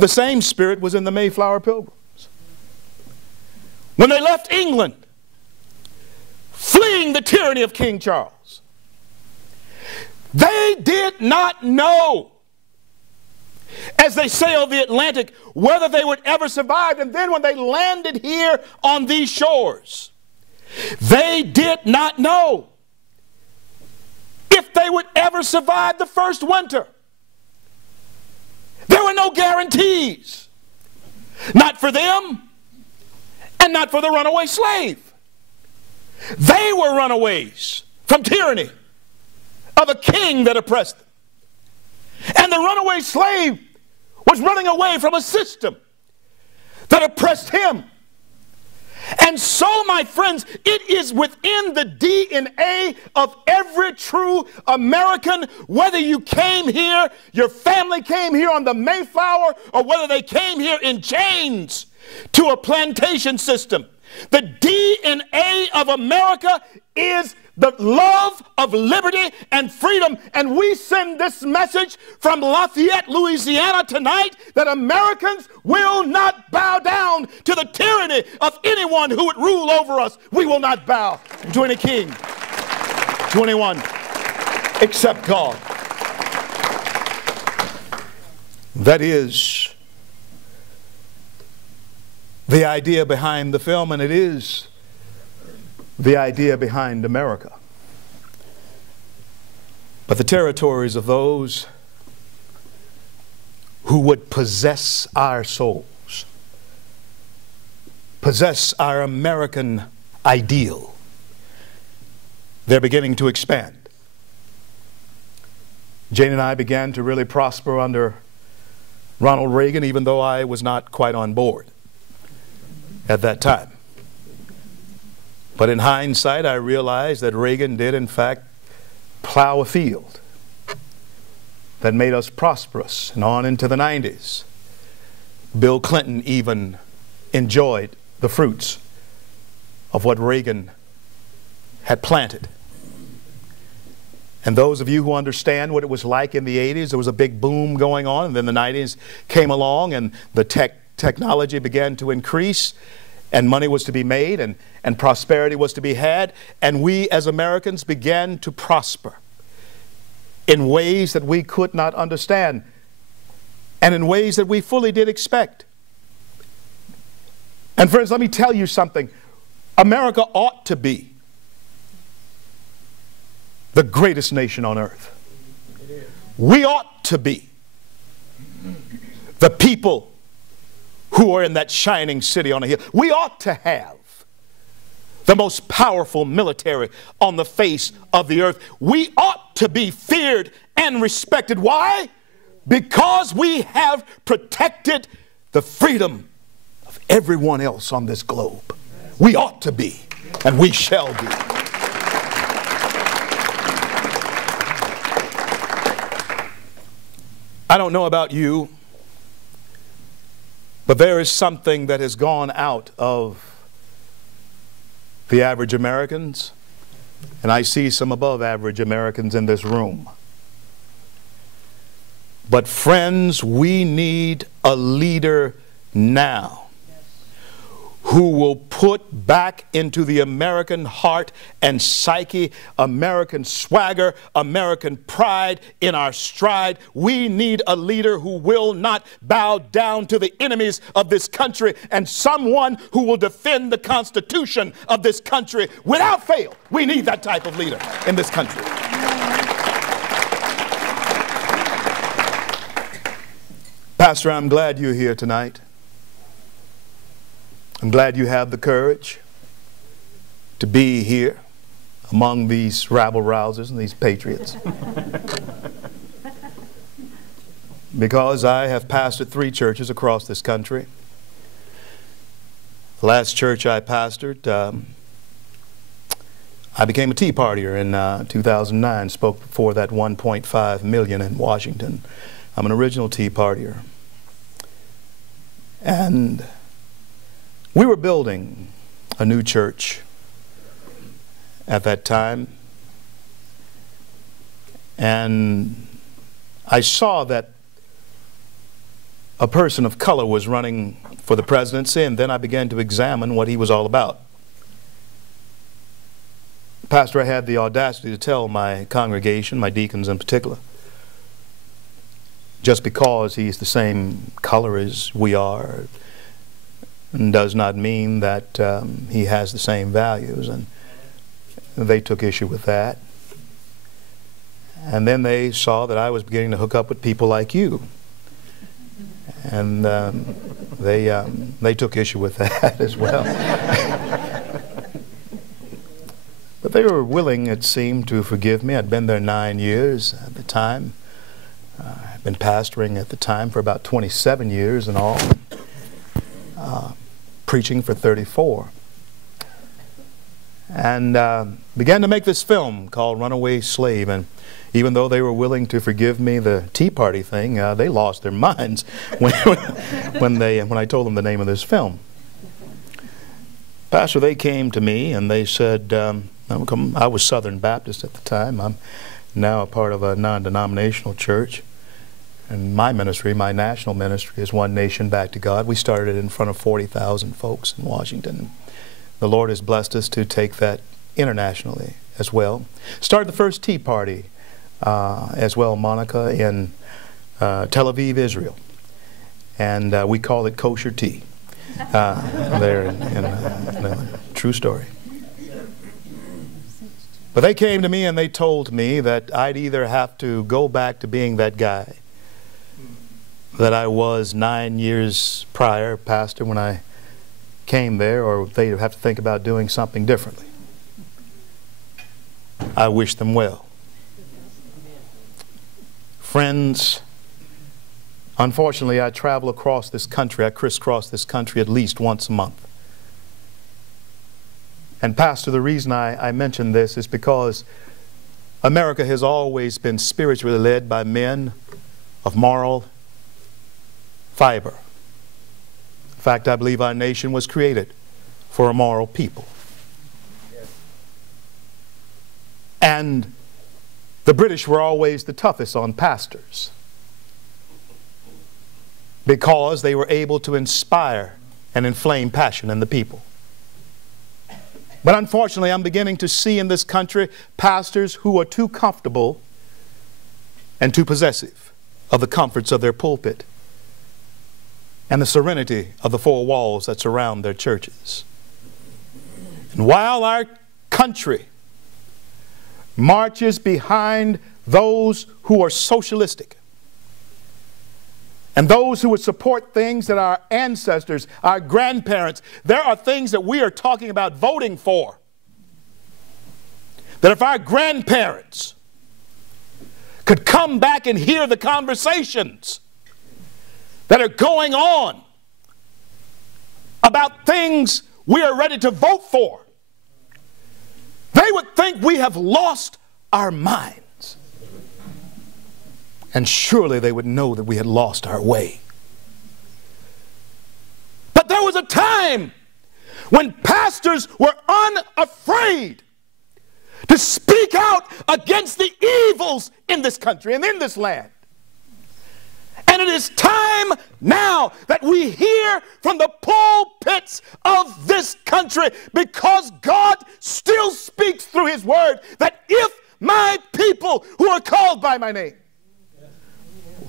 The same spirit was in the Mayflower Pilgrims. When they left England, fleeing the tyranny of King Charles, they did not know, as they sailed the Atlantic, whether they would ever survive. And then when they landed here on these shores, they did not know if they would ever survive the first winter. There were no guarantees, not for them and not for the runaway slave. They were runaways from tyranny of a king that oppressed them. And the runaway slave was running away from a system that oppressed him. And so, my friends, it is within the DNA of every true American, whether you came here, your family came here on the Mayflower, or whether they came here in chains to a plantation system. The DNA of America is the love of liberty and freedom. And we send this message from Lafayette, Louisiana tonight, that Americans will not bow down to the tyranny of anyone who would rule over us. We will not bow to any king, to anyone except God. That is the idea behind the film, and it is the idea behind America. But the territories of those who would possess our souls, possess our American ideal, they're beginning to expand. Jane and I began to really prosper under Ronald Reagan, even though I was not quite on board at that time. But in hindsight, I realized that Reagan did, in fact, plow a field that made us prosperous. And on into the 90s, Bill Clinton even enjoyed the fruits of what Reagan had planted. And those of you who understand what it was like in the 80s, there was a big boom going on, and then the 90s came along and the technology began to increase, and money was to be made, and prosperity was to be had, and we as Americans began to prosper in ways that we could not understand and in ways that we fully did expect. And friends, let me tell you something. America ought to be the greatest nation on earth. We ought to be the people who are in that shining city on a hill. We ought to have the most powerful military on the face of the earth. We ought to be feared and respected. Why? Because we have protected the freedom of everyone else on this globe. We ought to be, and we shall be. I don't know about you, but there is something that has gone out of the average Americans, and I see some above average Americans in this room. But friends, we need a leader now who will put back into the American heart and psyche American swagger, American pride in our stride. We need a leader who will not bow down to the enemies of this country, and someone who will defend the Constitution of this country without fail. We need that type of leader in this country. Pastor, I'm glad you're here tonight. I'm glad you have the courage to be here among these rabble-rousers and these patriots. Because I have pastored 3 churches across this country. The last church I pastored, I became a Tea Partier in 2009, spoke before that 1.5 million in Washington. I'm an original Tea Partier. And we were building a new church at that time, and I saw that a person of color was running for the presidency, and then I began to examine what he was all about. Pastor, I had the audacity to tell my congregation, my deacons in particular, just because he's the same color as we are does not mean that he has the same values. And they took issue with that. And then they saw that I was beginning to hook up with people like you. And they took issue with that as well. But they were willing, it seemed, to forgive me. I'd been there 9 years at the time. I'd been pastoring at the time for about 27 years in all, preaching for 34. And began to make this film called Runaway Slave. And even though they were willing to forgive me the Tea Party thing, they lost their minds when I told them the name of this film. Pastor, they came to me and they said, I was Southern Baptist at the time. I'm now a part of a non-denominational church. And my ministry, my national ministry, is One Nation Back to God. We started in front of 40,000 folks in Washington. The Lord has blessed us to take that internationally as well. Started the first Tea Party as well, Monica, in Tel Aviv, Israel. And we call it kosher tea. There in a true story. But they came to me and they told me that I'd either have to go back to being that guy that I was 9 years prior, pastor, when I came there, or they'd have to think about doing something differently. I wish them well. Friends, unfortunately, I travel across this country. I crisscross this country at least once a month. And Pastor, the reason I mention this is because America has always been spiritually led by men of moral fiber. In fact, I believe our nation was created for a moral people. And the British were always the toughest on pastors because they were able to inspire and inflame passion in the people. But unfortunately, I'm beginning to see in this country pastors who are too comfortable and too possessive of the comforts of their pulpit and the serenity of the four walls that surround their churches. And while our country marches behind those who are socialistic and those who would support things that our ancestors, our grandparents, there are things that we are talking about voting for. That if our grandparents could come back and hear the conversations that are going on about things we are ready to vote for, they would think we have lost our minds. And surely they would know that we had lost our way. But there was a time when pastors were unafraid to speak out against the evils in this country and in this land. And it is time now that we hear from the pulpits of this country, because God still speaks through His word that if my people who are called by my name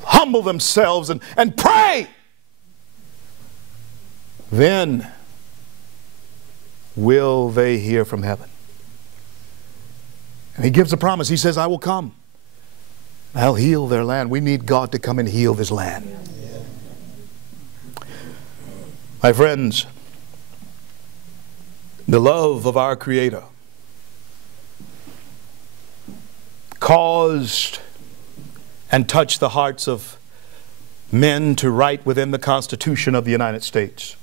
humble themselves and pray, then will they hear from heaven. And He gives a promise. He says, I will come. I'll heal their land. We need God to come and heal this land. My friends, the love of our Creator caused and touched the hearts of men to write within the Constitution of the United States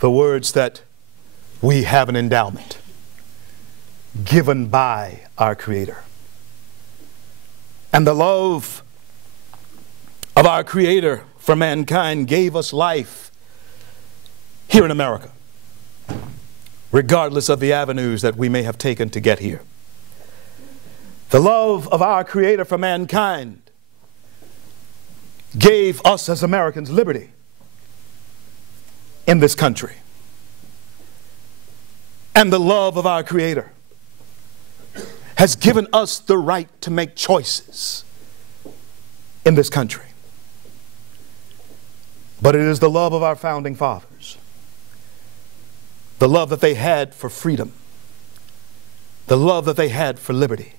the words that we have an endowment given by our Creator. And the love of our Creator for mankind gave us life here in America, regardless of the avenues that we may have taken to get here. The love of our Creator for mankind gave us as Americans liberty in this country. And the love of our Creator has given us the right to make choices in this country. But it is the love of our founding fathers, the love that they had for freedom, the love that they had for liberty,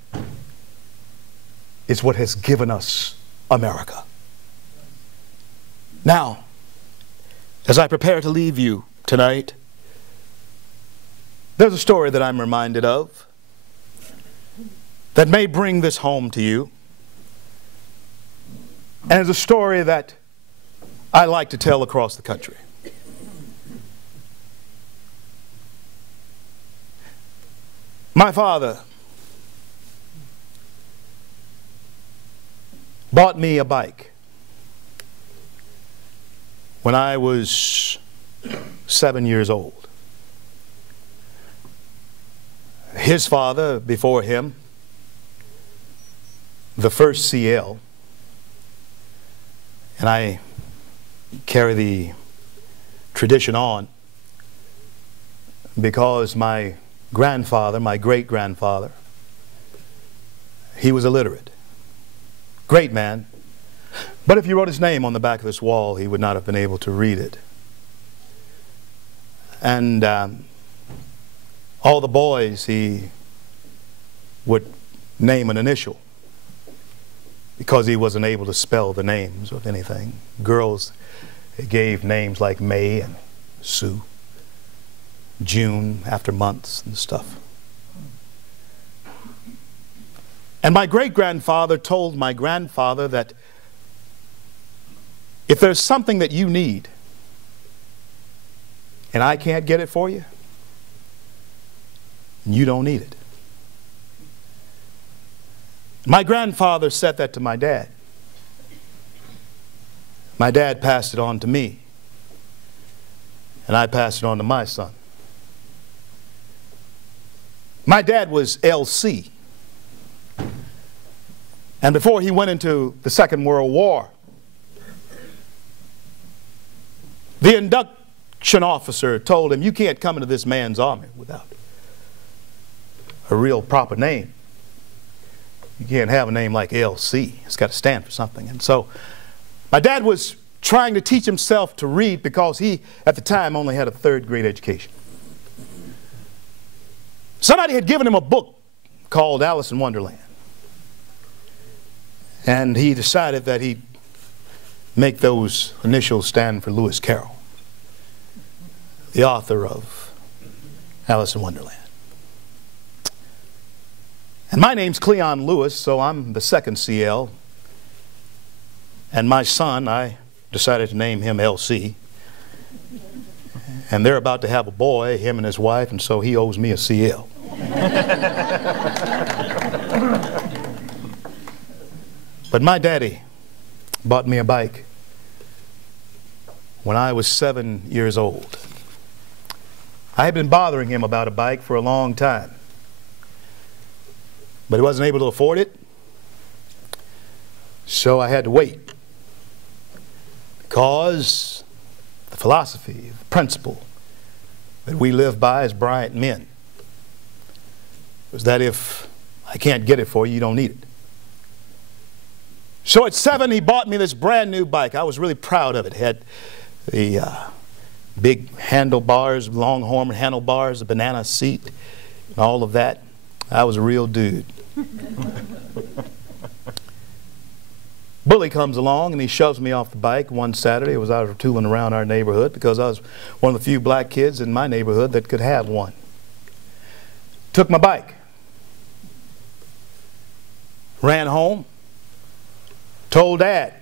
is what has given us America. Now, as I prepare to leave you tonight, there's a story that I'm reminded of that may bring this home to you. And it's a story that I like to tell across the country. My father bought me a bike when I was 7 years old. His father, before him, the first CL, and I carry the tradition on because my grandfather, my great-grandfather, he was illiterate. Great man. But if you wrote his name on the back of this wall, he would not have been able to read it. And all the boys, he would name an initial because he wasn't able to spell the names of anything. Girls, he gave names like May and Sue, June after months and stuff. And my great-grandfather told my grandfather that if there's something that you need and I can't get it for you, you don't need it. My grandfather said that to my dad. My dad passed it on to me, and I passed it on to my son. My dad was LC. And before he went into the Second World War, the induction officer told him, you can't come into this man's army without a real proper name. You can't have a name like LC. It's got to stand for something. And so my dad was trying to teach himself to read because he, at the time, only had a third-grade education. Somebody had given him a book called Alice in Wonderland. And he decided that he'd make those initials stand for Lewis Carroll, the author of Alice in Wonderland. And my name's Cleon Lewis, so I'm the second CL. And my son, I decided to name him LC. And they're about to have a boy, him and his wife, and so he owes me a CL. But my daddy bought me a bike when I was 7 years old. I had been bothering him about a bike for a long time, but he wasn't able to afford it, so I had to wait, because the philosophy, the principle that we live by as Bryant men was that if I can't get it for you, you don't need it. So at 7, he bought me this brand new bike. I was really proud of it. It had the big handlebars, longhorn handlebars, the banana seat, and all of that. I was a real dude. Bully comes along and he shoves me off the bike one Saturday. I was out tooling around our neighborhood because I was one of the few black kids in my neighborhood that could have one. Took my bike. Ran home. Told Dad.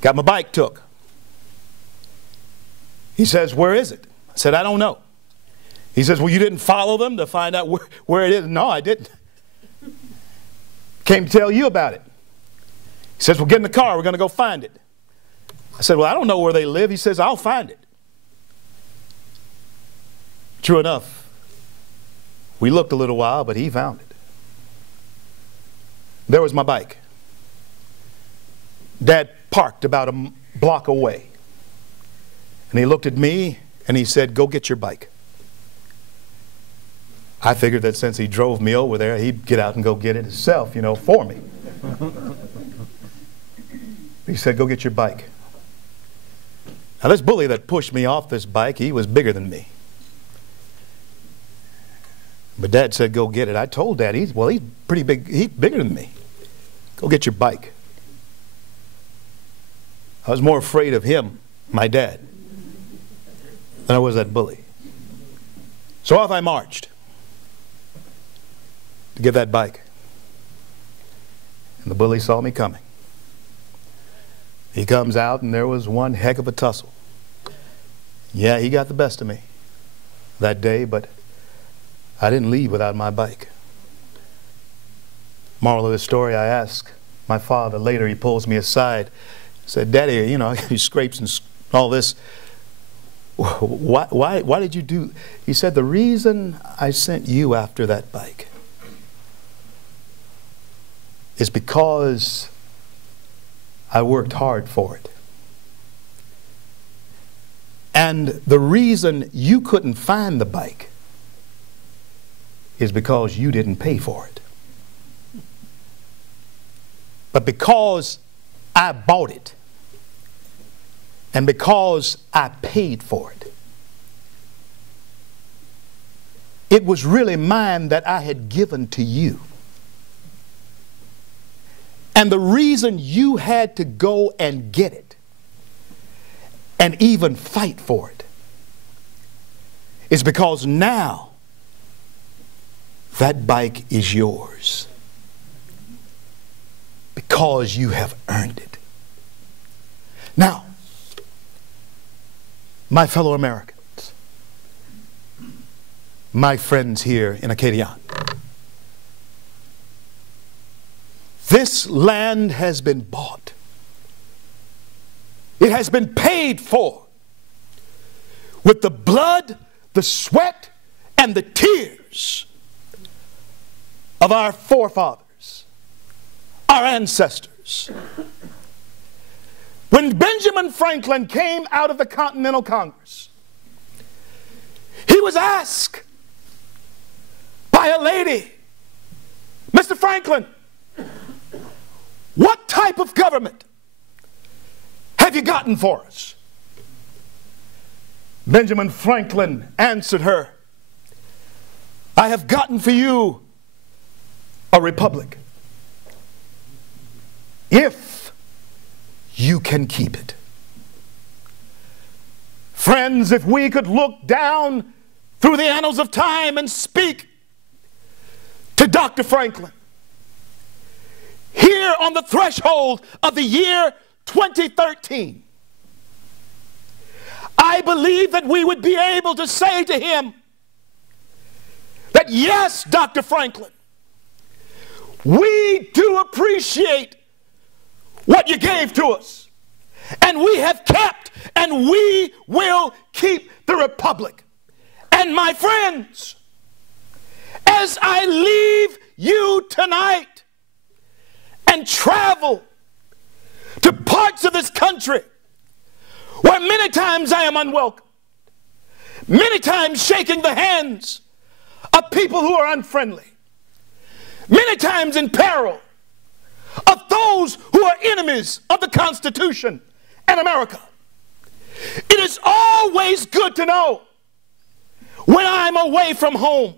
Got my bike took. He says, where is it? I said, I don't know. He says, well, you didn't follow them to find out where it is? No, I didn't. Came to tell you about it. He says, well, get in the car. We're going to go find it. I said, well, I don't know where they live. He says, I'll find it. True enough, we looked a little while, but he found it. There was my bike. Dad parked about a block away. And he looked at me and he said, "Go get your bike." I figured that since he drove me over there, he'd get out and go get it himself, you know, for me. He said, "Go get your bike." Now this bully that pushed me off this bike, he was bigger than me. But Dad said, "Go get it." I told Dad, he's pretty big, he's bigger than me. "Go get your bike." I was more afraid of him, my dad, than I was that bully. So off I marched to get that bike. And the bully saw me coming. He comes out and there was one heck of a tussle. Yeah, he got the best of me that day, but I didn't leave without my bike. Moral of the story, I asked my father later, he pulls me aside, said, "Daddy, you know, he scrapes and all this. Why did you do?" He said, "The reason I sent you after that bike is because I worked hard for it. And the reason you couldn't find the bike is because you didn't pay for it. But because I bought it, and because I paid for it, it was really mine that I had given to you. And the reason you had to go and get it and even fight for it is because now that bike is yours because you have earned it." Now, my fellow Americans, my friends here in Acadiana, this land has been bought. It has been paid for with the blood, the sweat, and the tears of our forefathers, our ancestors. When Benjamin Franklin came out of the Continental Congress, he was asked by a lady, "Mr. Franklin, what type of government have you gotten for us?" Benjamin Franklin answered her, "I have gotten for you a republic, if you can keep it." Friends, if we could look down through the annals of time and speak to Dr. Franklin, here on the threshold of the year 2013, I believe that we would be able to say to him that, "Yes, Dr. Franklin, we do appreciate what you gave to us, and we have kept and we will keep the republic." And my friends, as I leave you tonight and travel to parts of this country where many times I am unwelcome, many times shaking the hands of people who are unfriendly, many times in peril of those who are enemies of the Constitution and America, it is always good to know when I'm away from home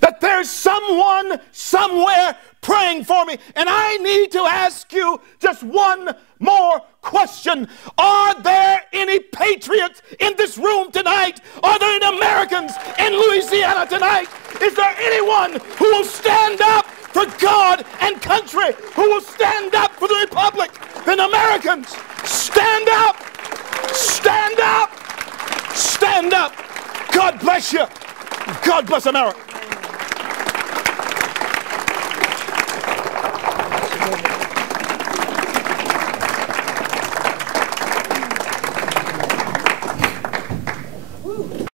that there's someone somewhere praying for me. And I need to ask you just one more question. Are there any patriots in this room tonight? Are there any Americans in Louisiana tonight? Is there anyone who will stand up for God and country, who will stand up for the republic? Then Americans, stand up, stand up, stand up. God bless you. God bless America.